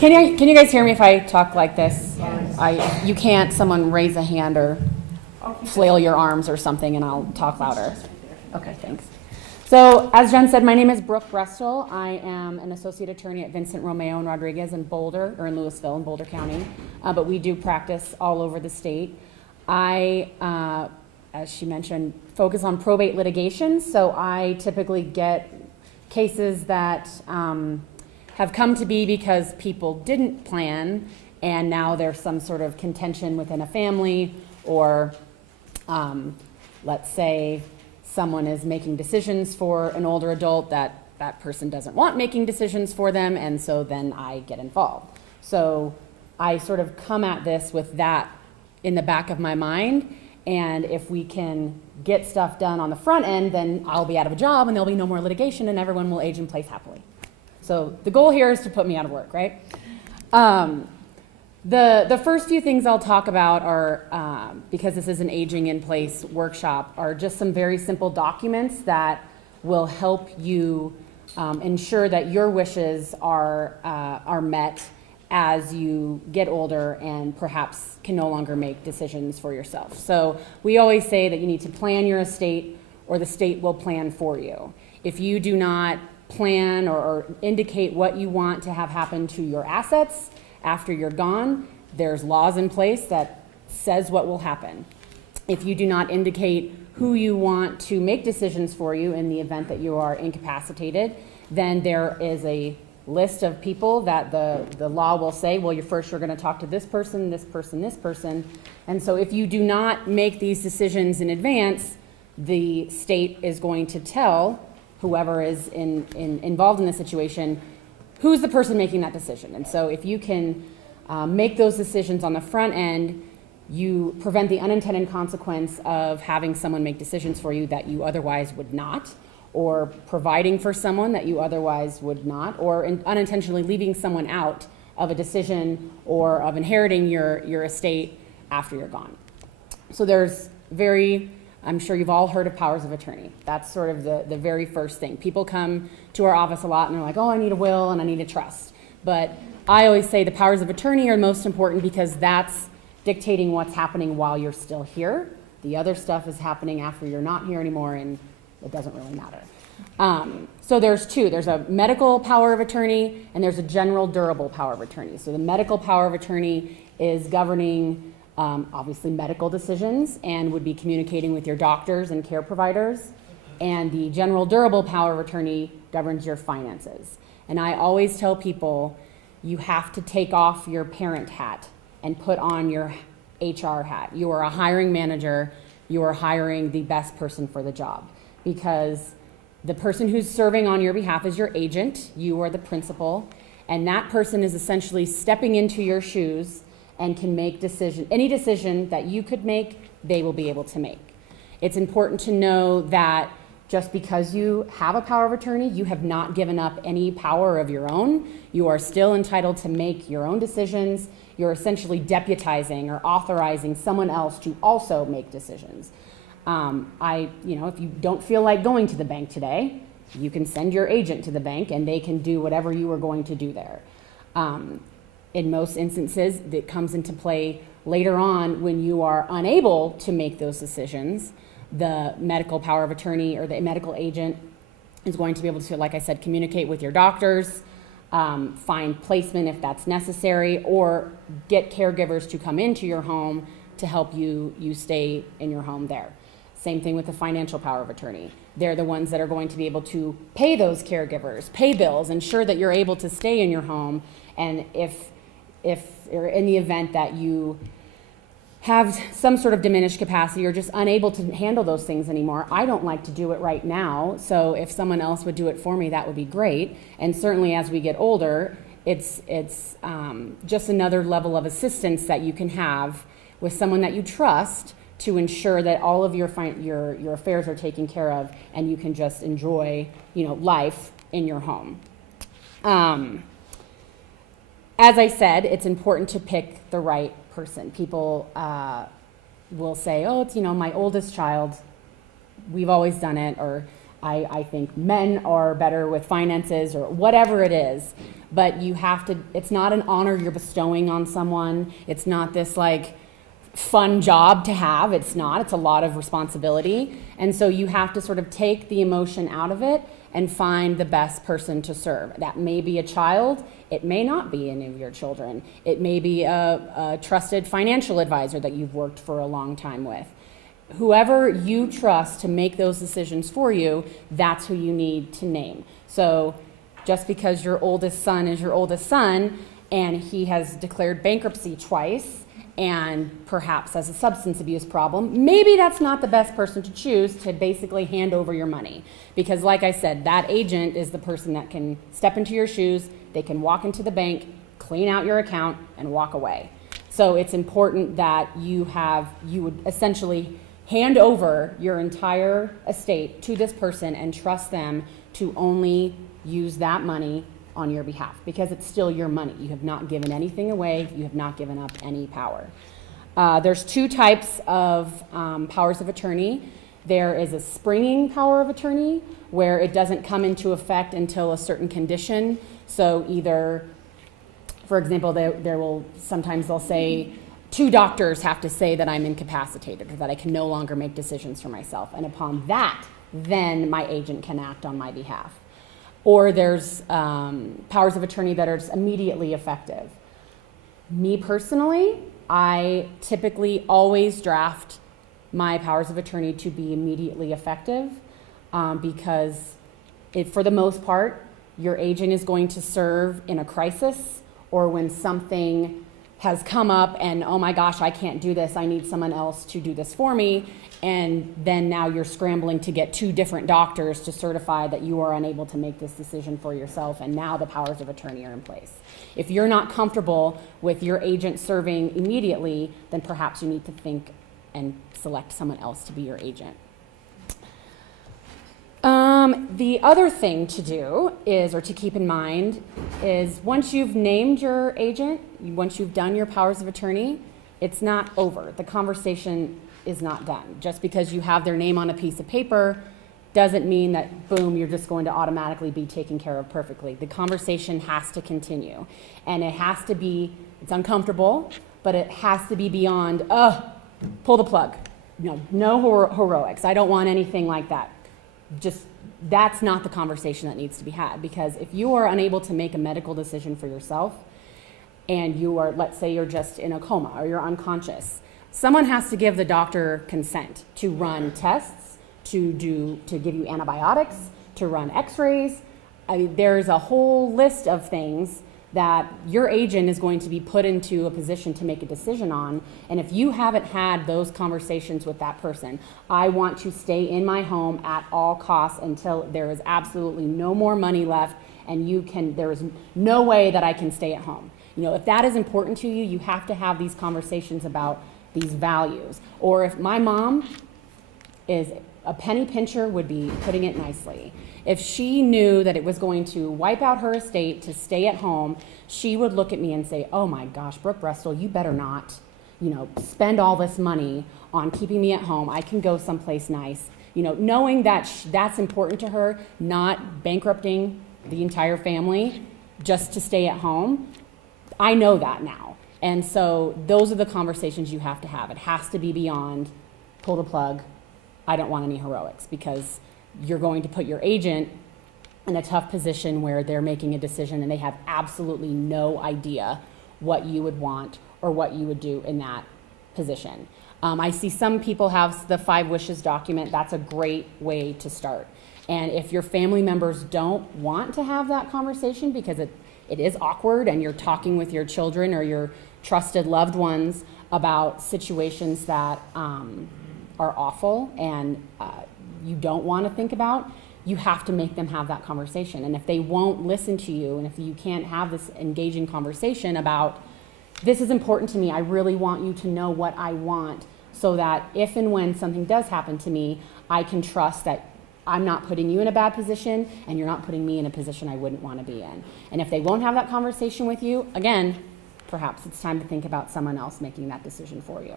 Can you guys hear me if I talk like this? You can't, someone raise a hand or flail your arms or something and I'll talk louder. Okay, thanks. So as Jen said, my name is Brooke Brestol. I am an associate attorney at Vincent Romeo and Rodriguez in Boulder, or in Louisville in Boulder County, but we do practice all over the state. I, as she mentioned, focus on probate litigation, so I typically get cases that have come to be because people didn't plan and now there's some sort of contention within a family, or let's say someone is making decisions for an older adult that that person doesn't want making decisions for them, and so then I get involved. So I sort of come at this with that in the back of my mind, and if we can get stuff done on the front end, then I'll be out of a job and there'll be no more litigation and everyone will age in place happily. So the goal here is to put me out of work, right? The first few things I'll talk about are, because this is an aging in place workshop, are just some very simple documents that will help you ensure that your wishes are met as you get older and perhaps can no longer make decisions for yourself. So we always say that you need to plan your estate or the state will plan for you. If you do not plan or indicate what you want to have happen to your assets after you're gone, there's laws in place that says what will happen. If you do not indicate who you want to make decisions for you in the event that you are incapacitated, then there is a list of people that the law will say, well, you're going to talk to this person, this person, this person. And so if you do not make these decisions in advance, the state is going to tell whoever is involved in the situation who's the person making that decision. And so if you can make those decisions on the front end, you prevent the unintended consequence of having someone make decisions for you that you otherwise would not, or providing for someone that you otherwise would not, or unintentionally leaving someone out of a decision or of inheriting your estate after you're gone. So there's I'm sure you've all heard of powers of attorney. That's sort of the very first thing. People come to our office a lot and they're like, oh, I need a will and I need a trust. But I always say the powers of attorney are most important because that's dictating what's happening while you're still here. The other stuff is happening after you're not here anymore and it doesn't really matter. So there's two. There's a medical power of attorney and there's a general durable power of attorney. So the medical power of attorney is governing obviously medical decisions and would be communicating with your doctors and care providers. And the general durable power of attorney governs your finances. And I always tell people you have to take off your parent hat and put on your HR hat. You are a hiring manager. You are hiring the best person for the job because the person who's serving on your behalf is your agent. You are the principal. And that person is essentially stepping into your shoes and can make any decision that you could make, they will be able to make. It's important to know that just because you have a power of attorney, you have not given up any power of your own. You are still entitled to make your own decisions. You're essentially deputizing or authorizing someone else to also make decisions. If you don't feel like going to the bank today, you can send your agent to the bank and they can do whatever you are going to do there. In most instances, it comes into play later on when you are unable to make those decisions. The medical power of attorney or the medical agent is going to be able to, like I said, communicate with your doctors, find placement if that's necessary, or get caregivers to come into your home to help you stay in your home there. Same thing with the financial power of attorney. They're the ones that are going to be able to pay those caregivers, pay bills, ensure that you're able to stay in your home. And if or in the event that you have some sort of diminished capacity or just unable to handle those things anymore, I don't like to do it right now. So if someone else would do it for me, that would be great. And certainly as we get older, it's just another level of assistance that you can have with someone that you trust to ensure that all of your affairs are taken care of and you can just enjoy, life in your home. As I said, it's important to pick the right person. People will say, oh, it's, my oldest child. We've always done it. Or I think men are better with finances or whatever it is. But you have to, it's not an honor you're bestowing on someone. It's not this like fun job to have. It's not, it's a lot of responsibility. And so you have to sort of take the emotion out of it and find the best person to serve. That may be a child. It may not be any of your children. It may be a trusted financial advisor that you've worked for a long time with. Whoever you trust to make those decisions for you, that's who you need to name. So just because your oldest son is your oldest son and he has declared bankruptcy twice and perhaps has a substance abuse problem, maybe that's not the best person to choose to basically hand over your money. Because like I said, that agent is the person that can step into your shoes, they can walk into the bank, clean out your account, and walk away. So it's important that you would essentially hand over your entire estate to this person and trust them to only use that money on your behalf, because it's still your money. You have not given anything away. You have not given up any power. There's two types of powers of attorney. There is a springing power of attorney where it doesn't come into effect until a certain condition. So either, for example, sometimes they'll say, 2 doctors have to say that I'm incapacitated or that I can no longer make decisions for myself. And upon that, then my agent can act on my behalf. Or there's powers of attorney that are just immediately effective. Me personally, I typically always draft my powers of attorney to be immediately effective because for the most part, your agent is going to serve in a crisis or when something has come up and, oh my gosh, I can't do this, I need someone else to do this for me. And then now you're scrambling to get 2 different doctors to certify that you are unable to make this decision for yourself, and now the powers of attorney are in place. If you're not comfortable with your agent serving immediately, then perhaps you need to think and select someone else to be your agent. The other thing to do is, or to keep in mind, is once you've named your agent, once you've done your powers of attorney, it's not over. The conversation is not done. Just because you have their name on a piece of paper doesn't mean that, boom, you're just going to automatically be taken care of perfectly. The conversation has to continue. And it has to be, it's uncomfortable, but it has to be beyond, pull the plug. No heroics. I don't want anything like that. Just, that's not the conversation that needs to be had, because if you are unable to make a medical decision for yourself and you are, let's say you're just in a coma or you're unconscious, someone has to give the doctor consent to run tests, to give you antibiotics, to run x-rays. I mean, there's a whole list of things that your agent is going to be put into a position to make a decision on. And if you haven't had those conversations with that person, I want to stay in my home at all costs until there is absolutely no more money left and there is no way that I can stay at home. If that is important to you, you have to have these conversations about these values. Or if my mom is a penny pincher, would be putting it nicely. If she knew that it was going to wipe out her estate to stay at home, she would look at me and say, oh my gosh, Brooke Brestol, you better not, spend all this money on keeping me at home. I can go someplace nice. Knowing that that's important to her, not bankrupting the entire family just to stay at home. I know that now. And so those are the conversations you have to have. It has to be beyond pull the plug, I don't want any heroics, because you're going to put your agent in a tough position where they're making a decision and they have absolutely no idea what you would want or what you would do in that position. I see some people have the 5 wishes document. That's a great way to start. And if your family members don't want to have that conversation because it is awkward and you're talking with your children or your trusted loved ones about situations that are awful and you don't want to think about, you have to make them have that conversation. And if they won't listen to you, and if you can't have this engaging conversation about, this is important to me, I really want you to know what I want, so that if and when something does happen to me, I can trust that I'm not putting you in a bad position and you're not putting me in a position I wouldn't want to be in. And if they won't have that conversation with you, again, perhaps it's time to think about someone else making that decision for you.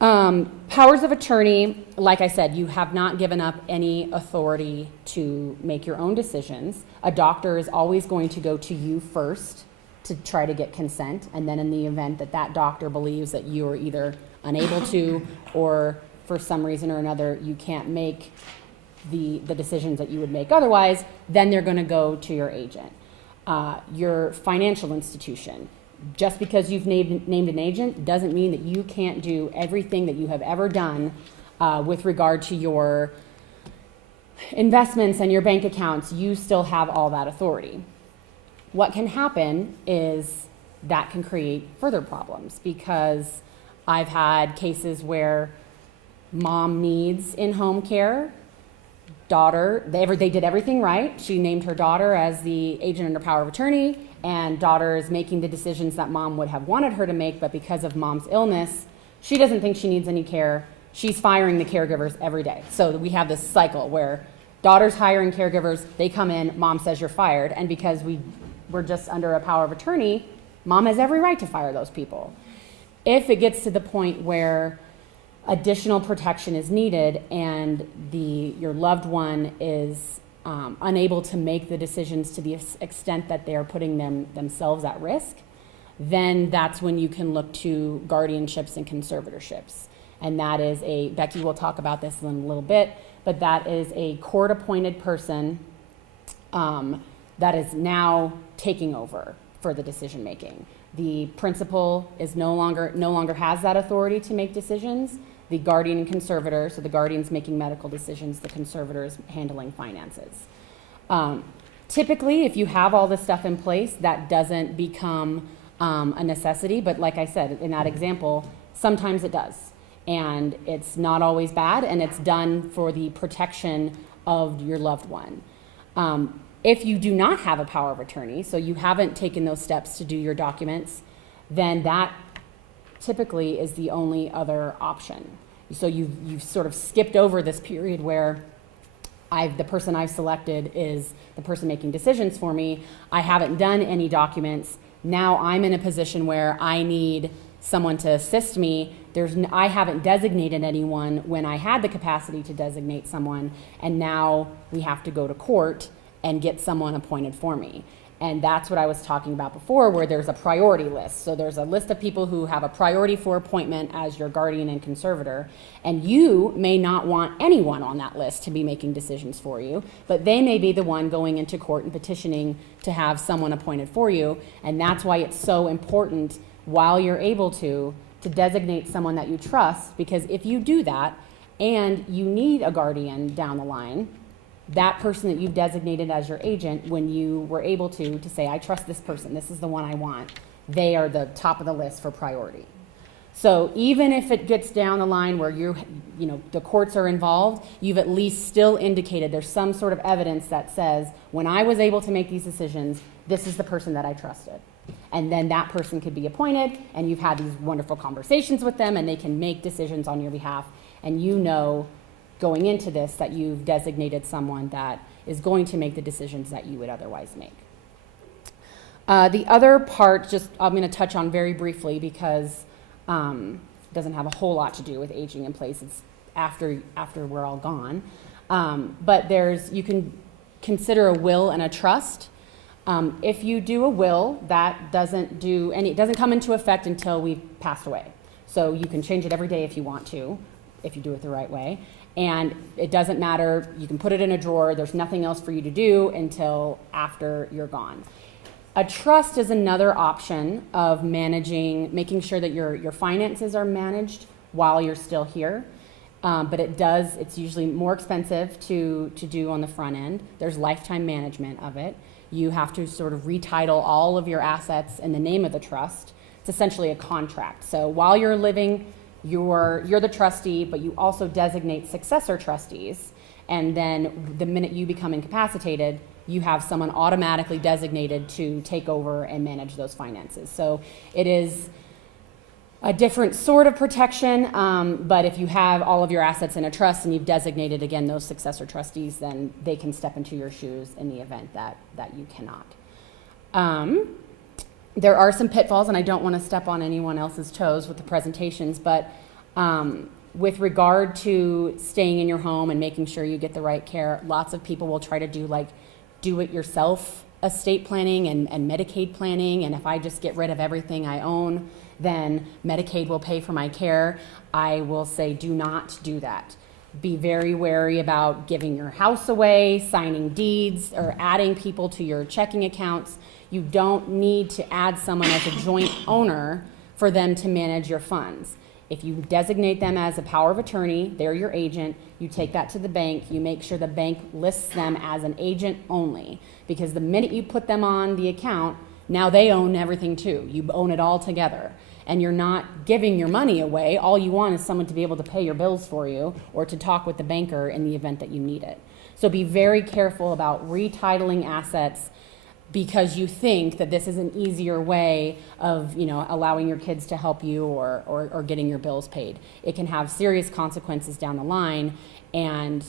Powers of attorney, like I said, you have not given up any authority to make your own decisions. A doctor is always going to go to you first to try to get consent, and then in the event that that doctor believes that you are either unable to, or for some reason or another you can't make the decisions that you would make otherwise, then they're going to go to your agent. Your financial institution. Just because you've named an agent doesn't mean that you can't do everything that you have ever done with regard to your investments and your bank accounts. You still have all that authority. What can happen is that can create further problems, because I've had cases where mom needs in-home care, daughter, they did everything right. She named her daughter as the agent under power of attorney, and daughter is making the decisions that mom would have wanted her to make, but because of mom's illness, she doesn't think she needs any care. She's firing the caregivers every day. So we have this cycle where daughter's hiring caregivers, they come in, mom says you're fired, and because we're just under a power of attorney, mom has every right to fire those people. If it gets to the point where additional protection is needed and your loved one is unable to make the decisions to the extent that they are putting themselves at risk, then that's when you can look to guardianships and conservatorships. And that is Becky will talk about this in a little bit, but that is a court-appointed person that is now taking over for the decision making. The principal is no longer has that authority to make decisions. The guardian and conservator, so the guardian's making medical decisions, the conservator is handling finances. Typically, if you have all this stuff in place, that doesn't become a necessity, but like I said, in that example, sometimes it does. And it's not always bad, and it's done for the protection of your loved one. If you do not have a power of attorney, so you haven't taken those steps to do your documents, then that typically is the only other option. So you've sort of skipped over this period where the person I've selected is the person making decisions for me. I haven't done any documents. Now I'm in a position where I need someone to assist me. I haven't designated anyone when I had the capacity to designate someone, and now we have to go to court and get someone appointed for me. And that's what I was talking about before, where there's a priority list. So there's a list of people who have a priority for appointment as your guardian and conservator, and you may not want anyone on that list to be making decisions for you, but they may be the one going into court and petitioning to have someone appointed for you. And that's why it's so important, while you're able to designate someone that you trust, because if you do that and you need a guardian down the line, that person that you've designated as your agent, when you were able to say, I trust this person, this is the one I want, they are the top of the list for priority. So even if it gets down the line where the courts are involved, you've at least still indicated there's some sort of evidence that says, when I was able to make these decisions, this is the person that I trusted. And then that person could be appointed, and you've had these wonderful conversations with them, and they can make decisions on your behalf, and you know going into this that you've designated someone that is going to make the decisions that you would otherwise make. The other part, I'm going to touch on very briefly, because it doesn't have a whole lot to do with aging in place. It's after we're all gone. But you can consider a will and a trust. If you do a will, that doesn't come into effect until we've passed away. So you can change it every day if you want to, if you do it the right way. And it doesn't matter, you can put it in a drawer, there's nothing else for you to do until after you're gone. A trust is another option of making sure that your finances are managed while you're still here. But it's usually more expensive to do on the front end. There's lifetime management of it. You have to sort of retitle all of your assets in the name of the trust. It's essentially a contract. So while you're living, you're the trustee, but you also designate successor trustees. And then the minute you become incapacitated, you have someone automatically designated to take over and manage those finances. So it is a different sort of protection, but if you have all of your assets in a trust and you've designated, again, those successor trustees, then they can step into your shoes in the event that you cannot. There are some pitfalls, and I don't want to step on anyone else's toes with the presentations, but With regard to staying in your home and making sure you get the right care, lots of people will try to do like do-it-yourself estate planning and Medicaid planning, and if I just get rid of everything I own, then Medicaid will pay for my care. I will say do not do that. Be very wary about giving your house away, signing deeds, or adding people to your checking accounts. You don't need to add someone as a joint owner for them to manage your funds. If you designate them as a power of attorney, they're your agent, you take that to the bank, you make sure the bank lists them as an agent only. Because the minute you put them on the account, now they own everything too. You own it all together. And you're not giving your money away. All you want is someone to be able to pay your bills for you or to talk with the banker in the event that you need it. So be very careful about retitling assets because you think that this is an easier way of, allowing your kids to help you or getting your bills paid. It can have serious consequences down the line, and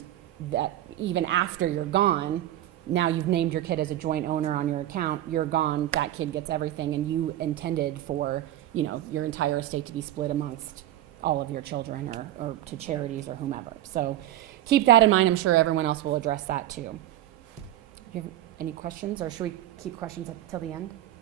that even after you're gone, now you've named your kid as a joint owner on your account, you're gone, that kid gets everything, and you intended for, your entire estate to be split amongst all of your children or to charities or whomever. So keep that in mind. I'm sure everyone else will address that too. You have any questions, or should we keep questions till the end?